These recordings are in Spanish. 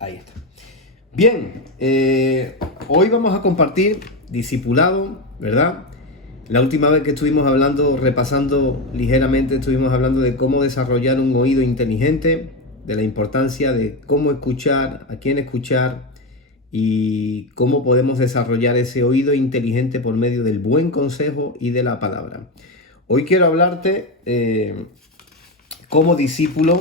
Ahí está. Bien, hoy vamos a compartir discipulado, ¿verdad? La última vez que estuvimos hablando, repasando ligeramente, estuvimos hablando de cómo desarrollar un oído inteligente, de la importancia de cómo escuchar, a quién escuchar y cómo podemos desarrollar ese oído inteligente por medio del buen consejo y de la palabra. Hoy quiero hablarte como discípulo,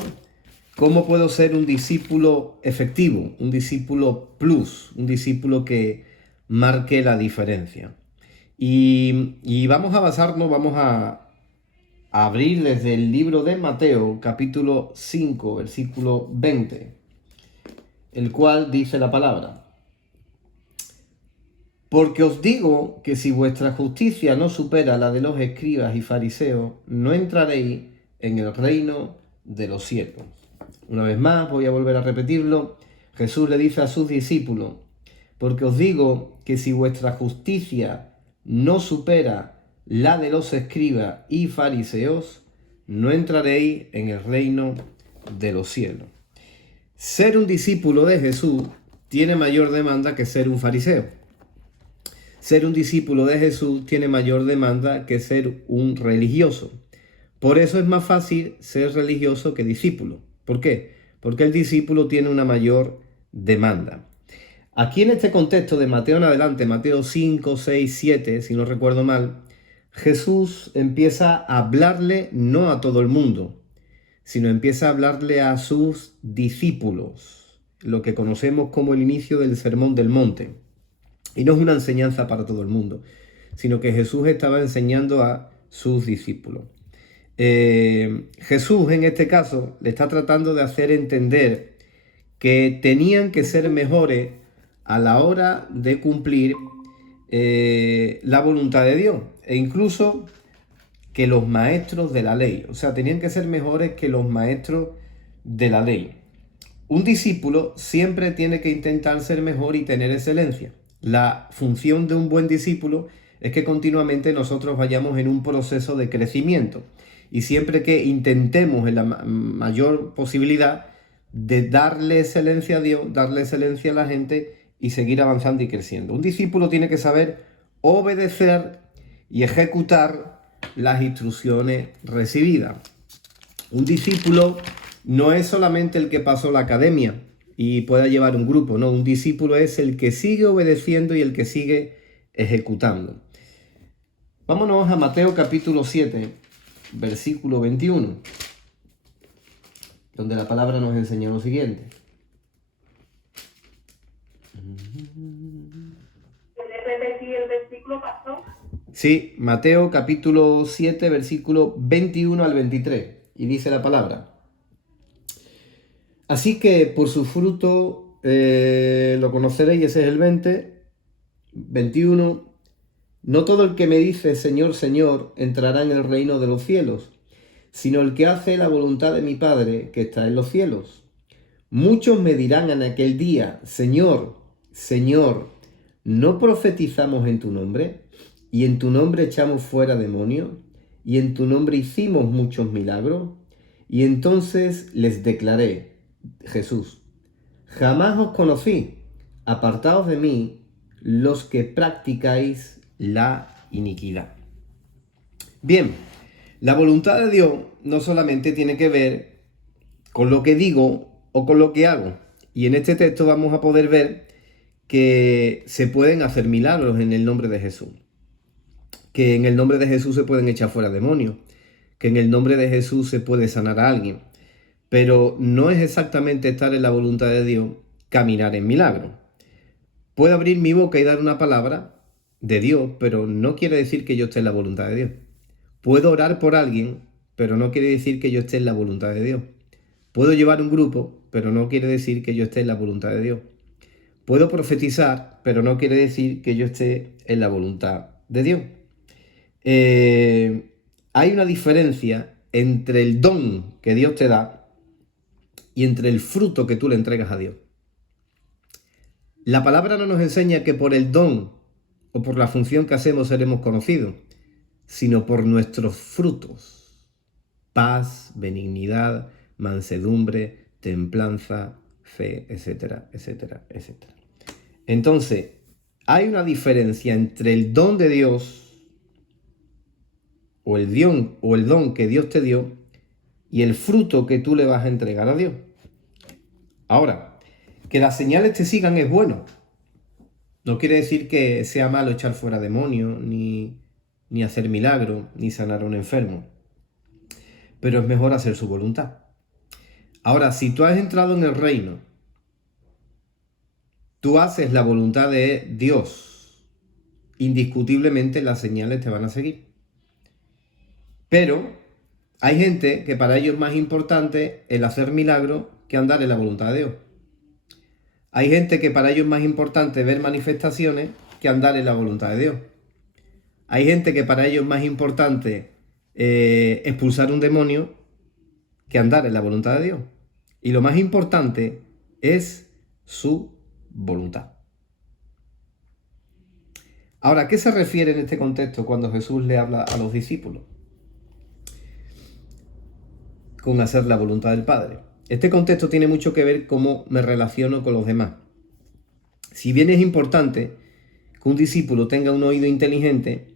cómo puedo ser un discípulo efectivo, un discípulo plus, un discípulo que marque la diferencia. Y vamos a basarnos, vamos a abrir desde el libro de Mateo, capítulo 5, versículo 20, el cual dice la palabra: Porque os digo que si vuestra justicia no supera la de los escribas y fariseos, no entraréis en el reino de los cielos. Una vez más, voy a volver a repetirlo. Jesús le dice a sus discípulos: porque os digo que si vuestra justicia no supera la de los escribas y fariseos, no entraréis en el reino de los cielos. Ser un discípulo de Jesús tiene mayor demanda que ser un fariseo. Ser un discípulo de Jesús tiene mayor demanda que ser un religioso. Por eso es más fácil ser religioso que discípulo. ¿Por qué? Porque el discípulo tiene una mayor demanda. Aquí en este contexto de Mateo en adelante, Mateo 5, 6, 7, si no recuerdo mal, Jesús empieza a hablarle no a todo el mundo, sino empieza a hablarle a sus discípulos, lo que conocemos como el inicio del Sermón del Monte. Y no es una enseñanza para todo el mundo, sino que Jesús estaba enseñando a sus discípulos. Jesús en este caso le está tratando de hacer entender que tenían que ser mejores a la hora de cumplir la voluntad de Dios, e incluso que los maestros de la ley, o sea, tenían que ser mejores que los maestros de la ley. Un discípulo siempre tiene que intentar ser mejor y tener excelencia. La función de un buen discípulo es que continuamente nosotros vayamos en un proceso de crecimiento y siempre que intentemos en la mayor posibilidad de darle excelencia a Dios, darle excelencia a la gente y seguir avanzando y creciendo. Un discípulo tiene que saber obedecer y ejecutar las instrucciones recibidas. Un discípulo no es solamente el que pasó la academia y pueda llevar un grupo, no, un discípulo es el que sigue obedeciendo y el que sigue ejecutando. Vámonos a Mateo capítulo 7, versículo 21, donde la palabra nos enseña lo siguiente. ¿Puedes repetir el versículo, pastor? Sí, Mateo capítulo 7, versículo 21 al 23, y dice la palabra: Así que por su fruto lo conoceréis, ese es el 21. No todo el que me dice Señor, Señor, entrará en el reino de los cielos, sino el que hace la voluntad de mi Padre que está en los cielos. Muchos me dirán en aquel día: Señor, Señor, ¿no profetizamos en tu nombre? Y en tu nombre echamos fuera demonios, y en tu nombre hicimos muchos milagros. Y entonces les declaré: Jesús, jamás os conocí, apartaos de mí los que practicáis la iniquidad. Bien, la voluntad de Dios no solamente tiene que ver con lo que digo o con lo que hago. Y en este texto vamos a poder ver que se pueden hacer milagros en el nombre de Jesús. Que en el nombre de Jesús se pueden echar fuera demonios. Que en el nombre de Jesús se puede sanar a alguien. Pero no es exactamente estar en la voluntad de Dios caminar en milagros. Puedo abrir mi boca y dar una palabra de Dios, pero no quiere decir que yo esté en la voluntad de Dios. Puedo orar por alguien, pero no quiere decir que yo esté en la voluntad de Dios. Puedo llevar un grupo, pero no quiere decir que yo esté en la voluntad de Dios. Puedo profetizar, pero no quiere decir que yo esté en la voluntad de Dios. Hay una diferencia entre el don que Dios te da y entre el fruto que tú le entregas a Dios. La palabra no nos enseña que por el don o por la función que hacemos seremos conocidos, sino por nuestros frutos: paz, benignidad, mansedumbre, templanza, fe, etcétera, etcétera, etcétera. Entonces, hay una diferencia entre el don de Dios o el don que Dios te dio y el fruto que tú le vas a entregar a Dios. Ahora, que las señales te sigan es bueno. No quiere decir que sea malo echar fuera demonios, ni hacer milagros, ni sanar a un enfermo. Pero es mejor hacer su voluntad. Ahora, si tú has entrado en el reino, tú haces la voluntad de Dios, indiscutiblemente las señales te van a seguir. Pero hay gente que para ellos es más importante el hacer milagros que andar en la voluntad de Dios. Hay gente que para ellos es más importante ver manifestaciones que andar en la voluntad de Dios. Hay gente que para ellos es más importante expulsar un demonio que andar en la voluntad de Dios. Y lo más importante es su voluntad. Ahora, ¿a qué se refiere en este contexto cuando Jesús le habla a los discípulos? Con hacer la voluntad del Padre. Este contexto tiene mucho que ver cómo me relaciono con los demás. Si bien es importante que un discípulo tenga un oído inteligente,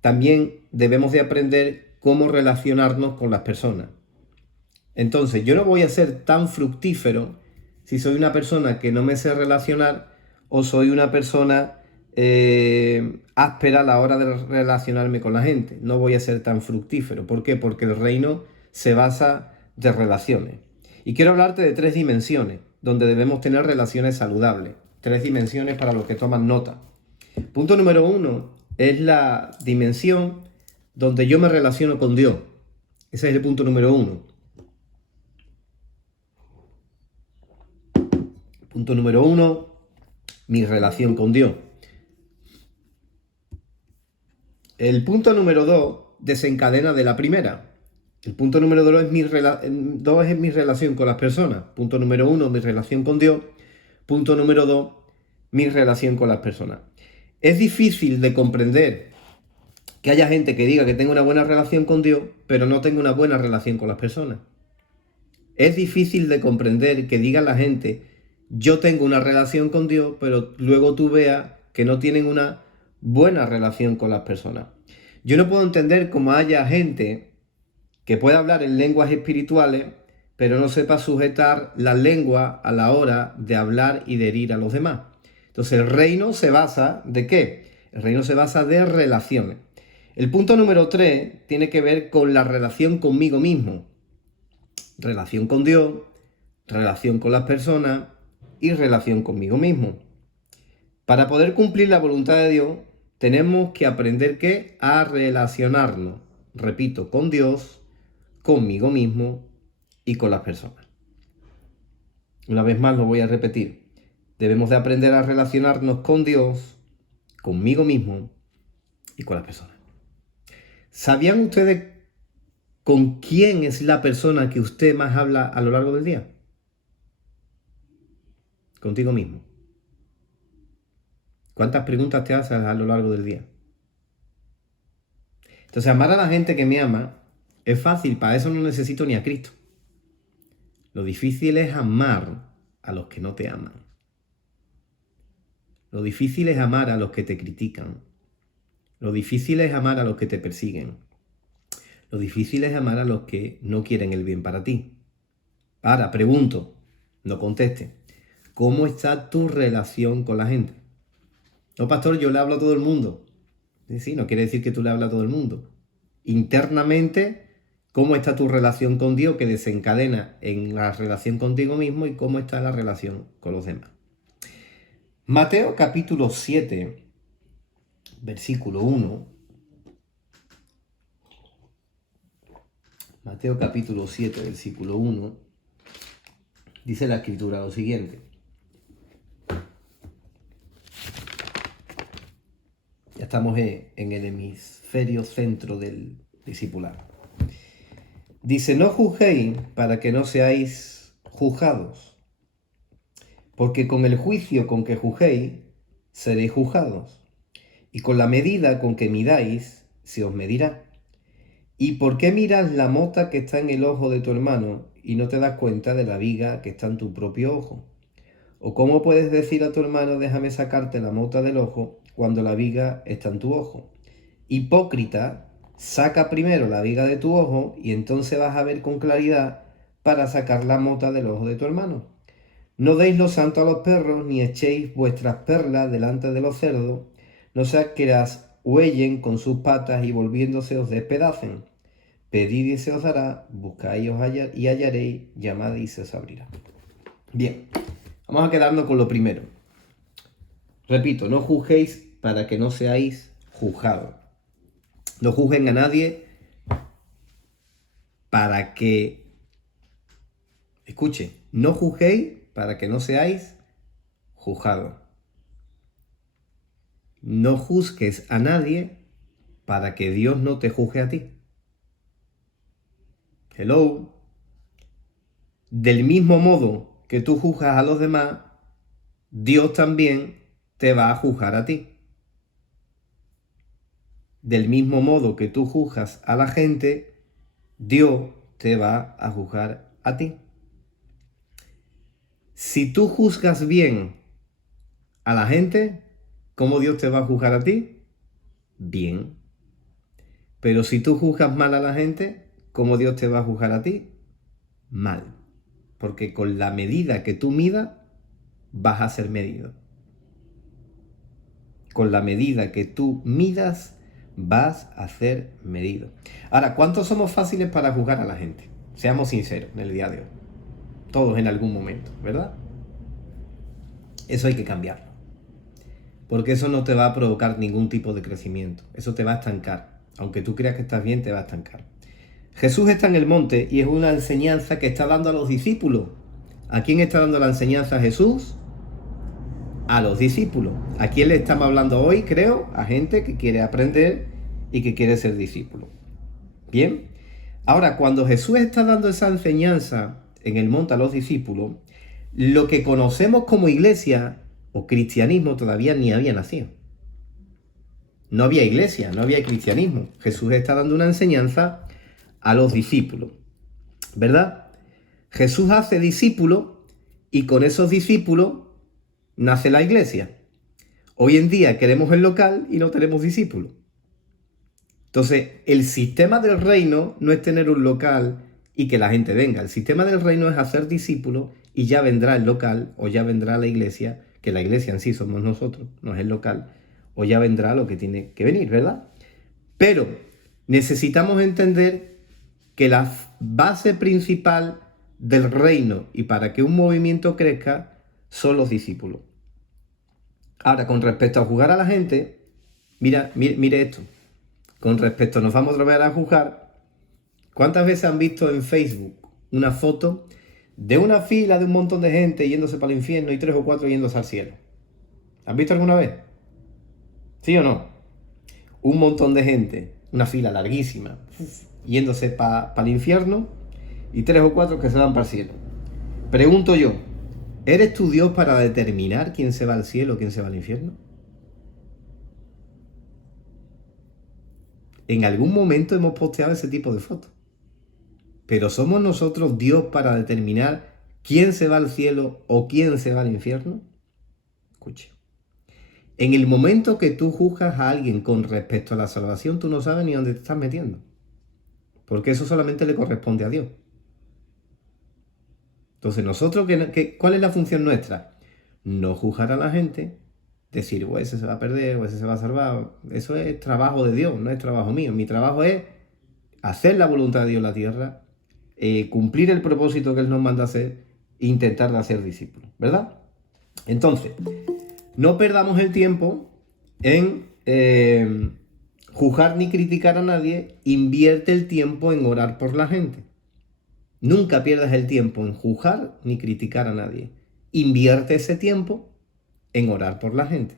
también debemos de aprender cómo relacionarnos con las personas. Entonces, yo no voy a ser tan fructífero si soy una persona que no me sé relacionar o soy una persona áspera a la hora de relacionarme con la gente. No voy a ser tan fructífero. ¿Por qué? Porque el reino se basa de relaciones. Y quiero hablarte de 3 dimensiones donde debemos tener relaciones saludables. 3 dimensiones para los que toman nota. Punto número 1 es la dimensión donde yo me relaciono con Dios. Ese es el punto número 1. Punto número 1, mi relación con Dios. El punto número 2 desencadena de la primera. El punto número 2 es mi relación con las personas. Punto número 1, mi relación con Dios. Punto número 2, mi relación con las personas. Es difícil de comprender que haya gente que diga que tenga una buena relación con Dios, pero no tenga una buena relación con las personas. Es difícil de comprender que diga la gente, yo tengo una relación con Dios, pero luego tú veas que no tienen una buena relación con las personas. Yo no puedo entender cómo haya gente que pueda hablar en lenguas espirituales, pero no sepa sujetar la lengua a la hora de hablar y de herir a los demás. Entonces, el reino se basa ¿de qué? El reino se basa de relaciones. El punto número 3 tiene que ver con la relación conmigo mismo. Relación con Dios, relación con las personas y relación conmigo mismo. Para poder cumplir la voluntad de Dios, tenemos que aprender ¿qué? A relacionarnos. Repito, con Dios, conmigo mismo y con las personas. Una vez más lo voy a repetir. Debemos de aprender a relacionarnos con Dios, conmigo mismo y con las personas. ¿Sabían ustedes con quién es la persona que usted más habla a lo largo del día? Contigo mismo. ¿Cuántas preguntas te haces a lo largo del día? Entonces, amar a la gente que me ama es fácil, para eso no necesito ni a Cristo. Lo difícil es amar a los que no te aman. Lo difícil es amar a los que te critican. Lo difícil es amar a los que te persiguen. Lo difícil es amar a los que no quieren el bien para ti. Ahora, pregunto, no conteste. ¿Cómo está tu relación con la gente? No, pastor, yo le hablo a todo el mundo. Sí, no quiere decir que tú le hablas a todo el mundo. Internamente, ¿cómo está tu relación con Dios que desencadena en la relación contigo mismo y cómo está la relación con los demás? Mateo capítulo 7, versículo 1. Mateo capítulo 7, versículo 1. Dice la escritura lo siguiente. Ya estamos en el hemisferio centro del discipulado. Dice, no juzguéis para que no seáis juzgados, porque con el juicio con que juzguéis, seréis juzgados, y con la medida con que midáis, se os medirá. ¿Y por qué miras la mota que está en el ojo de tu hermano y no te das cuenta de la viga que está en tu propio ojo? ¿O cómo puedes decir a tu hermano, déjame sacarte la mota del ojo, cuando la viga está en tu ojo? Hipócrita, saca primero la viga de tu ojo y entonces vas a ver con claridad para sacar la mota del ojo de tu hermano. No deis lo santo a los perros, ni echéis vuestras perlas delante de los cerdos, no sea que las huellen con sus patas y volviéndose os despedacen. Pedid y se os dará, buscad y hallaréis, llamad y se os abrirá. Bien, vamos a quedarnos con lo primero. Repito, no juzguéis para que no seáis juzgados. No juzguen a nadie para que... Escuche, no juzguéis para que no seáis juzgados. No juzgues a nadie para que Dios no te juzgue a ti. Hello. Del mismo modo que tú juzgas a los demás, Dios también te va a juzgar a ti. Del mismo modo que tú juzgas a la gente, Dios te va a juzgar a ti. Si tú juzgas bien a la gente, ¿cómo Dios te va a juzgar a ti? Bien. Pero si tú juzgas mal a la gente, ¿cómo Dios te va a juzgar a ti? Mal. Porque con la medida que tú midas, vas a ser medido. Con la medida que tú midas, vas a ser medido. Ahora, ¿cuántos somos fáciles para juzgar a la gente? Seamos sinceros en el día de hoy. Todos en algún momento, ¿verdad? Eso hay que cambiarlo. Porque eso no te va a provocar ningún tipo de crecimiento. Eso te va a estancar. Aunque tú creas que estás bien, te va a estancar. Jesús está en el monte y es una enseñanza que está dando a los discípulos. ¿A quién está dando la enseñanza Jesús? A los discípulos. ¿A quién le estamos hablando hoy? Creo, a gente que quiere aprender y que quiere ser discípulo. Bien. Ahora, cuando Jesús está dando esa enseñanza en el monte a los discípulos, lo que conocemos como iglesia o cristianismo todavía ni había nacido. No había iglesia, no había cristianismo. Jesús está dando una enseñanza a los discípulos, ¿verdad? Jesús hace discípulos y con esos discípulos nace la iglesia. Hoy en día queremos el local y no tenemos discípulos. Entonces, el sistema del reino no es tener un local y que la gente venga. El sistema del reino es hacer discípulos y ya vendrá el local o ya vendrá la iglesia, que la iglesia en sí somos nosotros, no es el local, o ya vendrá lo que tiene que venir, ¿verdad? Pero necesitamos entender que la base principal del reino y para que un movimiento crezca son los discípulos. Ahora, con respecto a juzgar a la gente, mire esto. Con respecto, nos vamos otra vez a juzgar. ¿Cuántas veces han visto en Facebook una foto de una fila de un montón de gente yéndose para el infierno y 3 o 4 yéndose al cielo? ¿Han visto alguna vez? ¿Sí o no? Un montón de gente, una fila larguísima, yéndose para el infierno y 3 o 4 que se van para el cielo. Pregunto yo, ¿eres tu Dios para determinar quién se va al cielo o quién se va al infierno? En algún momento hemos posteado ese tipo de fotos. Pero ¿somos nosotros Dios para determinar quién se va al cielo o quién se va al infierno? Escuche. En el momento que tú juzgas a alguien con respecto a la salvación, tú no sabes ni dónde te estás metiendo. Porque eso solamente le corresponde a Dios. Entonces, nosotros, ¿cuál es la función nuestra? No juzgar a la gente, decir, o ese se va a perder, o ese se va a salvar. Eso es trabajo de Dios, no es trabajo mío. Mi trabajo es hacer la voluntad de Dios en la tierra, cumplir el propósito que Él nos manda a hacer e intentar de hacer discípulos, ¿verdad? Entonces, no perdamos el tiempo en juzgar ni criticar a nadie, invierte el tiempo en orar por la gente. Nunca pierdas el tiempo en juzgar ni criticar a nadie. Invierte ese tiempo en orar por la gente.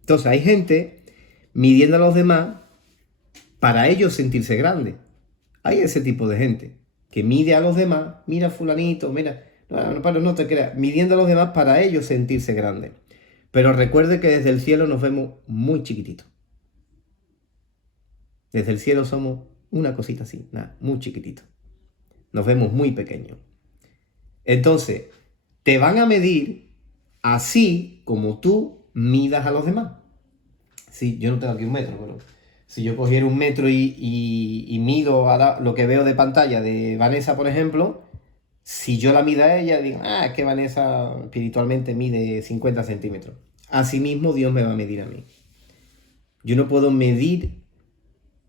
Entonces hay gente midiendo a los demás para ellos sentirse grande. Hay ese tipo de gente que mide a los demás, mira fulanito, mira, no te creas, midiendo a los demás para ellos sentirse grande. Pero recuerde que desde el cielo nos vemos muy chiquititos. Desde el cielo somos una cosita así, nada, muy chiquitito. Nos vemos muy pequeños. Entonces, te van a medir así como tú midas a los demás. Sí, yo no tengo aquí un metro, pero si yo cogiera un metro y mido ahora lo que veo de pantalla de Vanessa, por ejemplo, si yo la mido a ella, digo, es que Vanessa espiritualmente mide 50 centímetros. Asimismo, Dios me va a medir a mí. Yo no puedo medir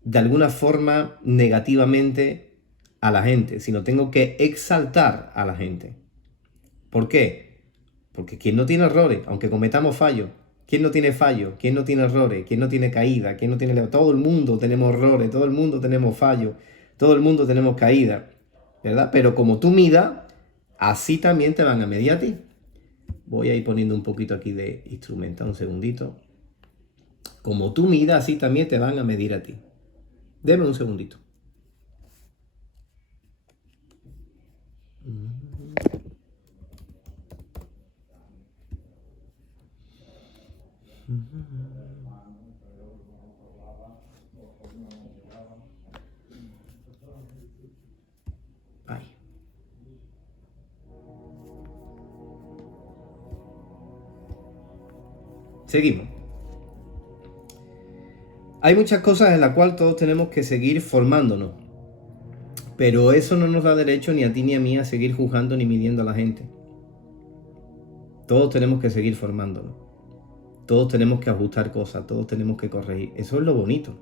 de alguna forma negativamente a la gente, sino tengo que exaltar a la gente. ¿Por qué? Porque quien no tiene errores, aunque cometamos fallos, ¿quién no tiene fallos? ¿Quién no tiene errores? ¿Quién no tiene caída? ¿Quién no tiene... Todo el mundo tenemos errores, todo el mundo tenemos fallos, todo el mundo tenemos caída, ¿verdad? Pero como tú midas, así también te van a medir a ti. Voy a ir poniendo un poquito aquí de instrumental, un segundito. Como tú midas, así también te van a medir a ti. Deme un segundito. Ahí. Seguimos. Hay muchas cosas en las cuales todos tenemos que seguir formándonos, pero eso no nos da derecho ni a ti ni a mí a seguir juzgando ni midiendo a la gente. Todos tenemos que seguir formándonos. Todos tenemos que ajustar cosas, todos tenemos que corregir. Eso es lo bonito.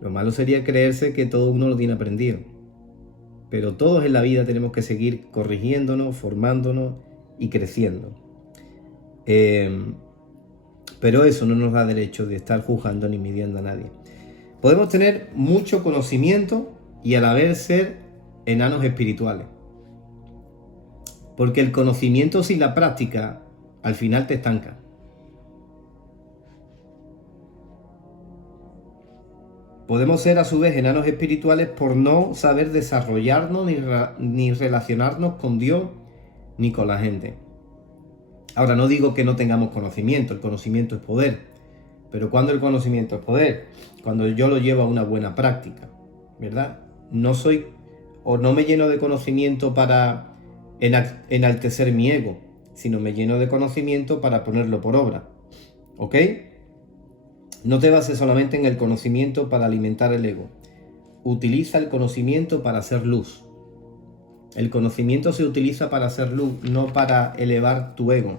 Lo malo sería creerse que todo uno lo tiene aprendido. Pero todos en la vida tenemos que seguir corrigiéndonos, formándonos y creciendo. Pero eso no nos da derecho de estar juzgando ni midiendo a nadie. Podemos tener mucho conocimiento y a la vez ser enanos espirituales. Porque el conocimiento sin la práctica al final te estanca. Podemos ser a su vez enanos espirituales por no saber desarrollarnos ni relacionarnos con Dios ni con la gente. Ahora, no digo que no tengamos conocimiento, el conocimiento es poder. Pero ¿cuándo el conocimiento es poder? Cuando yo lo llevo a una buena práctica, ¿verdad? No me lleno de conocimiento para enaltecer mi ego, sino me lleno de conocimiento para ponerlo por obra. ¿Ok? No te bases solamente en el conocimiento para alimentar el ego. Utiliza el conocimiento para hacer luz. El conocimiento se utiliza para hacer luz, no para elevar tu ego.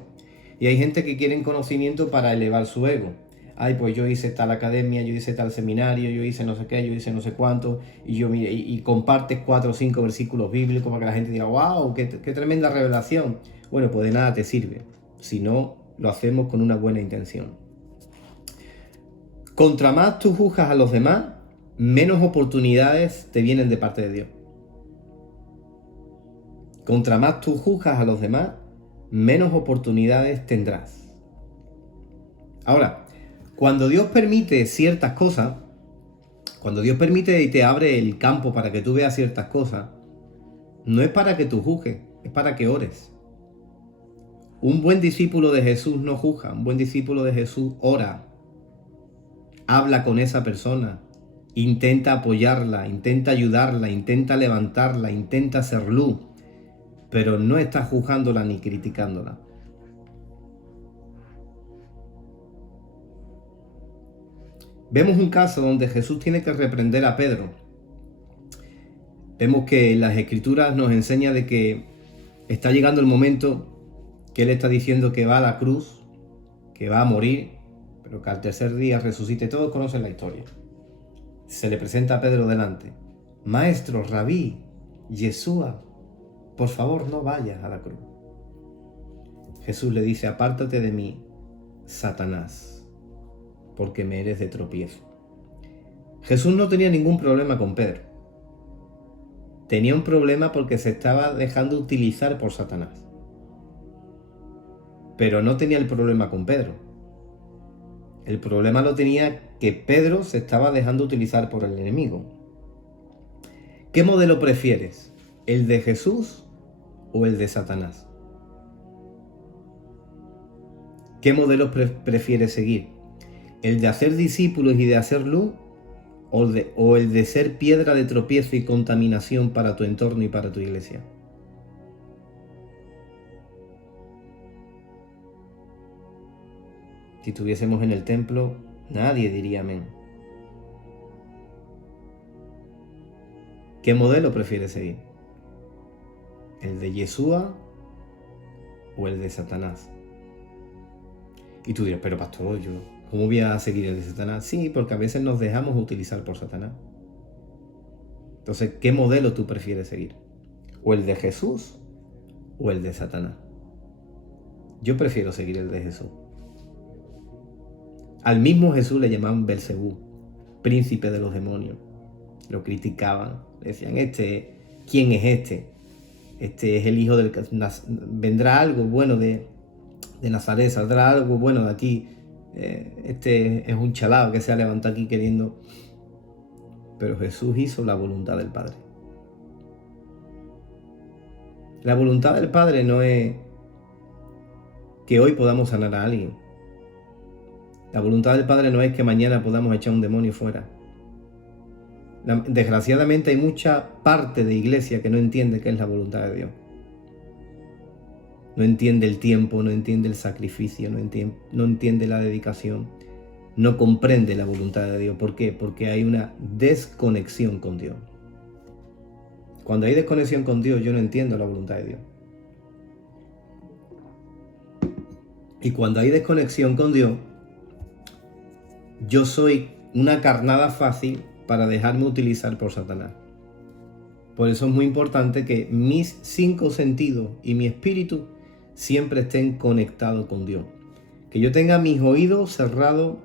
Y hay gente que quiere conocimiento para elevar su ego. Ay, pues yo hice tal academia, yo hice tal seminario, yo hice no sé qué, yo hice no sé cuánto, y compartes 4 o 5 versículos bíblicos para que la gente diga, wow, qué tremenda revelación. Bueno, pues de nada te sirve, si no lo hacemos con una buena intención. Contra más tú juzgas a los demás, menos oportunidades te vienen de parte de Dios. Contra más tú juzgas a los demás, menos oportunidades tendrás. Ahora, cuando Dios permite ciertas cosas, cuando Dios permite y te abre el campo para que tú veas ciertas cosas, no es para que tú juzgues, es para que ores. Un buen discípulo de Jesús no juzga, un buen discípulo de Jesús ora. Habla con esa persona, intenta apoyarla, intenta ayudarla, intenta levantarla, intenta hacer luz, pero no está juzgándola ni criticándola. Vemos un caso donde Jesús tiene que reprender a Pedro. Vemos que las Escrituras nos enseña de que está llegando el momento que Él está diciendo que va a la cruz, que va a morir, pero que al tercer día resucite. Todos conocen la historia. Se le presenta a Pedro delante. Maestro, Rabí, Yeshua, por favor no vayas a la cruz. Jesús le dice, apártate de mí, Satanás, porque me eres de tropiezo. Jesús no tenía ningún problema con Pedro. Tenía un problema porque se estaba dejando utilizar por Satanás. Pero no tenía el problema con Pedro. El problema lo tenía que Pedro se estaba dejando utilizar por el enemigo. ¿Qué modelo prefieres? ¿El de Jesús o el de Satanás? ¿Qué modelo prefieres seguir? ¿El de hacer discípulos y de hacer luz o el de ser piedra de tropiezo y contaminación para tu entorno y para tu iglesia? Si estuviésemos en el templo, nadie diría amén. ¿Qué modelo prefieres seguir? ¿El de Yeshua o el de Satanás? Y tú dirás, pero pastor, ¿cómo voy a seguir el de Satanás? Sí, porque a veces nos dejamos utilizar por Satanás. Entonces, ¿qué modelo tú prefieres seguir? ¿O el de Jesús o el de Satanás? Yo prefiero seguir el de Jesús. Al mismo Jesús le llamaban Belcebú, príncipe de los demonios. Lo criticaban, decían, ¿quién es este? Este es el hijo del... vendrá algo bueno de Nazaret, saldrá algo bueno de aquí. Este es un chalao que se ha levantado aquí queriendo... Pero Jesús hizo la voluntad del Padre. La voluntad del Padre no es que hoy podamos sanar a alguien. La voluntad del Padre no es que mañana podamos echar un demonio fuera. Desgraciadamente hay mucha parte de iglesia que no entiende qué es la voluntad de Dios. No entiende el tiempo, no entiende el sacrificio, no entiende la dedicación, no comprende la voluntad de Dios. ¿Por qué? Porque hay una desconexión con Dios. Cuando hay desconexión con Dios, yo no entiendo la voluntad de Dios. Y cuando hay desconexión con Dios, yo soy una carnada fácil para dejarme utilizar por Satanás. Por eso es muy importante que mis 5 sentidos y mi espíritu siempre estén conectados con Dios. Que yo tenga mis oídos cerrados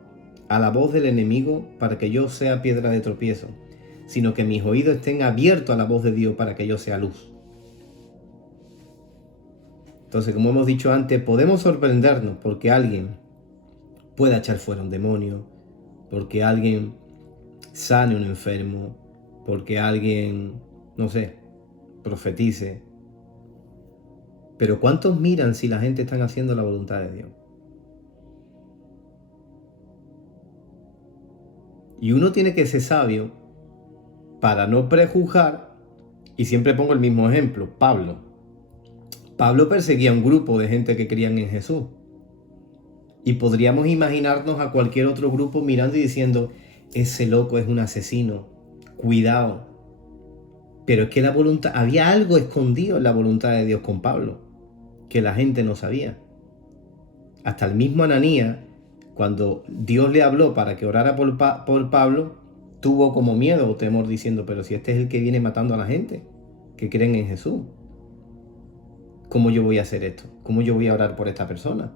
a la voz del enemigo para que yo sea piedra de tropiezo, sino que mis oídos estén abiertos a la voz de Dios para que yo sea luz. Entonces, como hemos dicho antes, podemos sorprendernos porque alguien pueda echar fuera un demonio, porque alguien sane a un enfermo, porque alguien, no sé, profetice. Pero ¿cuántos miran si la gente está haciendo la voluntad de Dios? Y uno tiene que ser sabio para no prejuzgar, y siempre pongo el mismo ejemplo, Pablo. Pablo perseguía a un grupo de gente que creían en Jesús. Y podríamos imaginarnos a cualquier otro grupo mirando y diciendo, ese loco es un asesino, cuidado. Pero es que la voluntad, había algo escondido en la voluntad de Dios con Pablo, que la gente no sabía. Hasta el mismo Ananías, cuando Dios le habló para que orara por Pablo, tuvo como miedo o temor diciendo, pero si este es el que viene matando a la gente, que creen en Jesús, ¿cómo yo voy a hacer esto? ¿Cómo yo voy a orar por esta persona?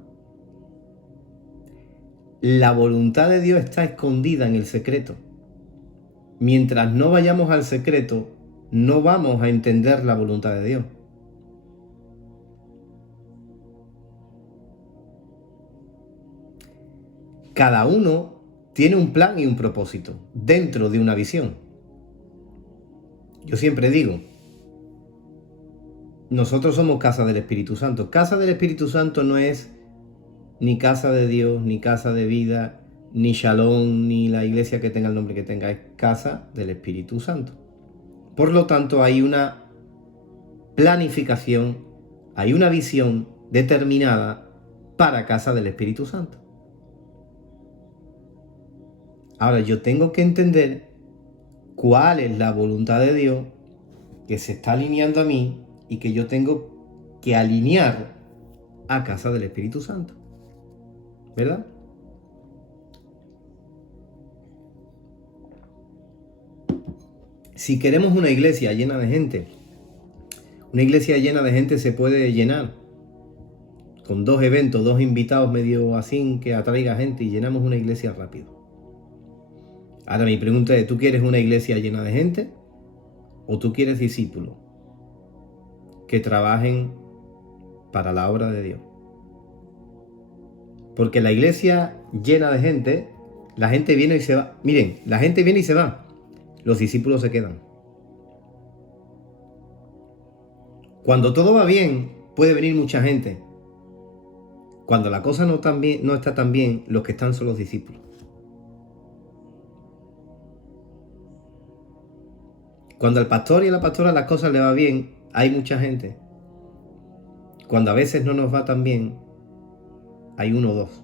La voluntad de Dios está escondida en el secreto. Mientras no vayamos al secreto, no vamos a entender la voluntad de Dios. Cada uno tiene un plan y un propósito dentro de una visión. Yo siempre digo, nosotros somos casa del Espíritu Santo. Casa del Espíritu Santo no es ni casa de Dios, ni casa de vida, ni Shalom, ni la iglesia que tenga el nombre que tenga. Es casa del Espíritu Santo. Por lo tanto, hay una planificación, hay una visión determinada para casa del Espíritu Santo. Ahora, yo tengo que entender cuál es la voluntad de Dios que se está alineando a mí y que yo tengo que alinear a casa del Espíritu Santo. ¿Verdad? Si queremos una iglesia llena de gente, una iglesia llena de gente se puede llenar con 2 eventos, 2 invitados medio así que atraiga gente y llenamos una iglesia rápido. Ahora mi pregunta es, ¿tú quieres una iglesia llena de gente o tú quieres discípulos que trabajen para la obra de Dios? Porque la iglesia llena de gente, la gente viene y se va. Miren, la gente viene y se va. Los discípulos se quedan. Cuando todo va bien, puede venir mucha gente. Cuando la cosa no está tan bien, los que están son los discípulos. Cuando al pastor y a la pastora las cosas le va bien, hay mucha gente. Cuando a veces no nos va tan bien, hay uno o dos.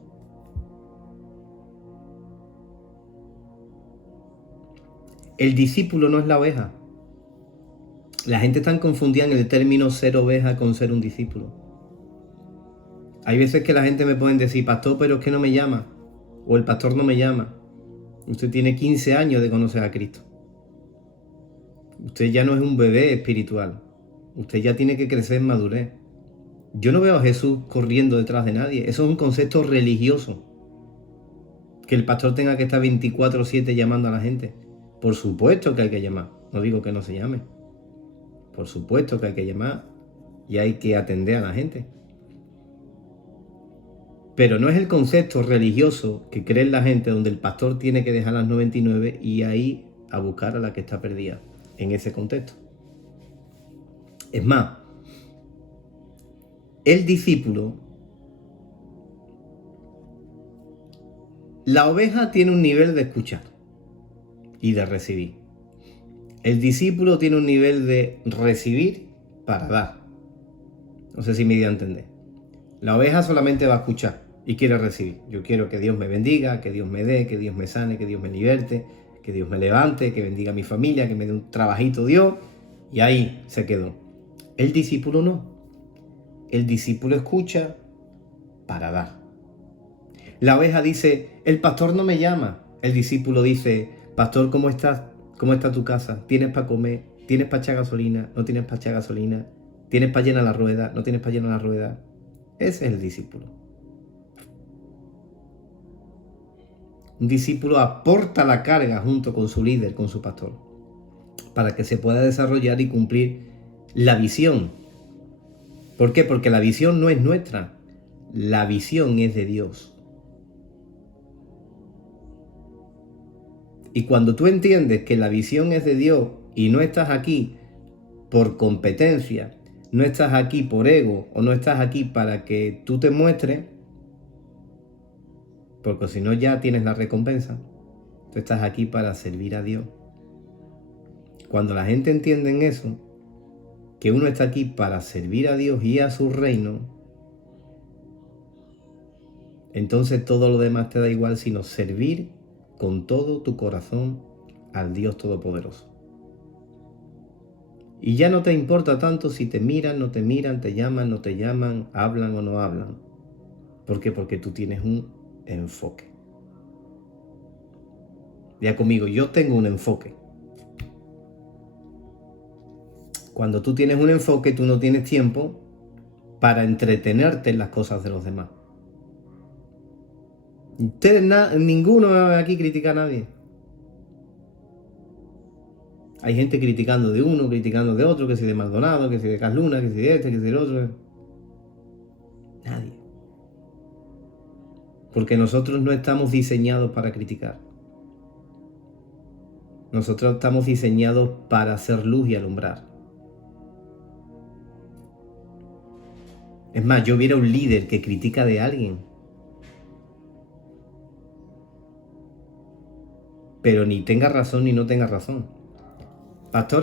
El discípulo no es la oveja. La gente está confundida en el término ser oveja con ser un discípulo. Hay veces que la gente me puede decir, pastor, pero es que no me llama. O el pastor no me llama. Usted tiene 15 años de conocer a Cristo. Usted ya no es un bebé espiritual. Usted ya tiene que crecer en madurez. Yo no veo a Jesús corriendo detrás de nadie. Eso es un concepto religioso. Que el pastor tenga que estar 24/7 llamando a la gente. Por supuesto que hay que llamar. No digo que no se llame. Por supuesto que hay que llamar. Y hay que atender a la gente. Pero no es el concepto religioso que cree la gente donde el pastor tiene que dejar las 99 y ahí a buscar a la que está perdida. En ese contexto. Es más, el discípulo, la oveja tiene un nivel de escuchar y de recibir. El discípulo tiene un nivel de recibir para dar. No sé si me di a entender. La oveja solamente va a escuchar y quiere recibir. Yo quiero que Dios me bendiga, que Dios me dé, que Dios me sane, que Dios me liberte, que Dios me levante, que bendiga a mi familia, que me dé un trabajito Dios. Y ahí se quedó. El discípulo no. El discípulo escucha para dar. La oveja dice, el pastor no me llama. El discípulo dice, pastor, ¿cómo estás? ¿Cómo está tu casa? ¿Tienes para comer? ¿Tienes para echar gasolina? ¿No tienes para echar gasolina? ¿Tienes para llenar la rueda? ¿No tienes para llenar la rueda? Ese es el discípulo. Un discípulo aporta la carga junto con su líder, con su pastor, para que se pueda desarrollar y cumplir la visión. ¿Por qué? Porque la visión no es nuestra, la visión es de Dios. Y cuando tú entiendes que la visión es de Dios y no estás aquí por competencia, no estás aquí por ego o no estás aquí para que tú te muestres, porque si no ya tienes la recompensa, tú estás aquí para servir a Dios. Cuando la gente entiende en eso, que uno está aquí para servir a Dios y a su reino, entonces todo lo demás te da igual sino servir con todo tu corazón al Dios Todopoderoso. Y ya no te importa tanto si te miran, no te miran, te llaman, no te llaman, hablan o no hablan. ¿Por qué? Porque tú tienes un enfoque. Ya conmigo, yo tengo un enfoque. Cuando tú tienes un enfoque, tú no tienes tiempo para entretenerte en las cosas de los demás. Ninguno me va a ver aquí criticar a nadie. Hay gente criticando de uno, criticando de otro, que si de Maldonado, que si de Casluna, que si de este, que si del otro. Nadie. Porque nosotros no estamos diseñados para criticar. Nosotros estamos diseñados para hacer luz y alumbrar. Es más, yo viera un líder que critica de alguien, pero ni tenga razón ni no tenga razón. Pastor,